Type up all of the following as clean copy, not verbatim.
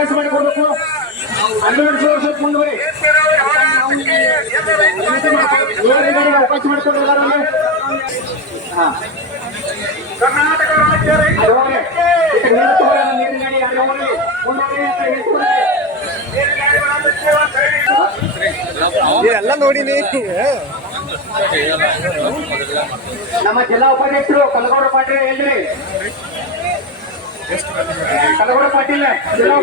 ಅವಕಾಶ ಮಾಡಿಕೊಡ್ಬೇಕು. 12 ವರ್ಷ ಮುಂದುವರಿ ಅವಕಾಶ ಮಾಡಿಕೊಡ್ತಾರೆ. ಕರ್ನಾಟಕ ರಾಜ್ಯ ಎಲ್ಲ ನೋಡಿನಿ. ನಮ್ಮ ಜಿಲ್ಲಾ ಉಪಾಧ್ಯಕ್ಷರು ಕಲಗೌಡ ಪಾಟೀಲ್ ಹೇಳ್ರಿ. ಕಲಗೌಡ ಪಾಟೀಲ್ ಜಿಲ್ಲಾ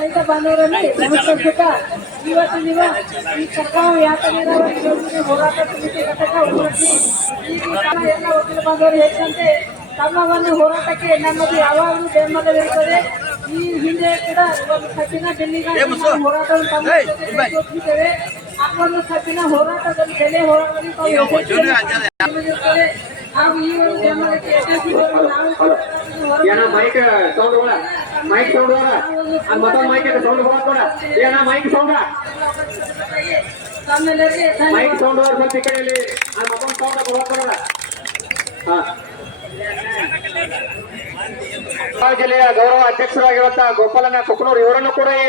ರೈತ ಬಾಂಧವರಲ್ಲಿ ನಮಸ್ಕರಿಸುತ್ತ ಇವತ್ತು ನೀವು ಈ ಸರ್ಕಾರ ಯಾತನೆ ಹೋರಾಟ ಸಮಿತಿ ಘಟಕ ಉದ್ಘಾಟಿಸಿ ಎಲ್ಲ ವಕೀಲ ಬಾಂಧವರು ಹೆಚ್ಚಂತೆ ತಮ್ಮವನ್ನು ಹೋರಾಟಕ್ಕೆ ನಮ್ಮದು ಯಾವಾಗಲೂ ಬೆಂಬಲವಿರುತ್ತದೆ. ಈ ಹಿಂದೆ ಕೂಡ ಒಂದು ಕಬ್ಬಿನ ಬೆನ್ನಿಗೆ ಹೋರಾಟವನ್ನು ತಮ್ಮಿದ್ದೇವೆ. ಆ ಒಂದು ಕಬ್ಬಿನ ಹೋರಾಟದಲ್ಲಿ ಬೆಲೆ ಹೋರಾಟದಲ್ಲಿ ಹಾಗೂ ಈ ಒಂದು ಬೆಂಬಲಕ್ಕೆ mic sound mic sound mic sound ಏನ ಮೈಕ್ ಸೌಂಡ್ ಮೈಕ್ ಸೌಂಡ್ ಸ್ವಲ್ಪ ಈ ಕಡೆಯಲ್ಲಿ ಮತ್ತೊಂದು ಸೌಂಡ್ ಜಿಲ್ಲೆಯ ಗೌರವ ಅಧ್ಯಕ್ಷರಾಗಿರುವಂತಹ ಗೋಪಾಲನ ಕುಕ್ನೂರ್ ಇವರನ್ನು ಕೂಡ ಈ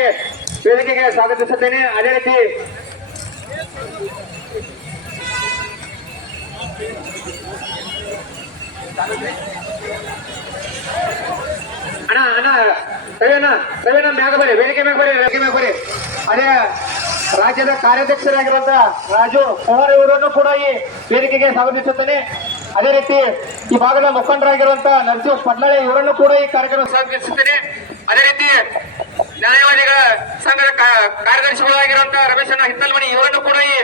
ವೇದಿಕೆಗೆ ಸ್ವಾಗತಿಸುತ್ತೇನೆ. ಅದೇ ರೀತಿ ಅಣ್ಣ ರವಿಯಣ್ಣ ಮ್ಯಾಗ ಬರ್ರಿ, ವೇದಿಕೆ ಮ್ಯಾಗ ಬರ್ರಿ. ಅದೇ ರಾಜ್ಯದ ಕಾರ್ಯಾಧ್ಯಕ್ಷರಾಗಿರುವಂತಹ ರಾಜು ಪವಾರ್ ಇವರನ್ನು ಕೂಡ ಈ ವೇದಿಕೆಗೆ ಸ್ವಾಗತಿಸುತ್ತೇನೆ. ಅದೇ ರೀತಿ ಈ ಭಾಗದ ಮುಖಂಡರಾಗಿರುವಂತಹ ನರಸಿಂಹ ಪಟ್ನಾಳೆ ಇವರನ್ನು ಕೂಡ ಈ ಕಾರ್ಯಕ್ರಮ ಸ್ವಾಗತಿಸುತ್ತೇನೆ. ಅದೇ ರೀತಿ ನ್ಯಾಯವಾದಿಗಳ ಸಂಘದ ಕಾರ್ಯದರ್ಶಿಗಳಾಗಿರುವಂತಹ ರಮೇಶಣ್ಣ ಹಿತ್ತಲ್ಮಣಿ ಇವರನ್ನು ಕೂಡ ಈ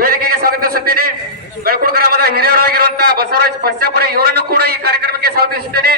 ವೇದಿಕೆಗೆ ಸ್ವಾಗತಿಸುತ್ತೇನೆ. ಬೆಳಕುಡು ಗ್ರಾಮದ ಹಿರಿಯರಾಗಿರುವಂತಹ ಬಸವರಾಜ್ ಪಶ್ಚಾಪುರ ಇವರನ್ನು ಕೂಡ ಈ ಕಾರ್ಯಕ್ರಮಕ್ಕೆ ಸ್ವಾಗತಿಸುತ್ತೇನೆ.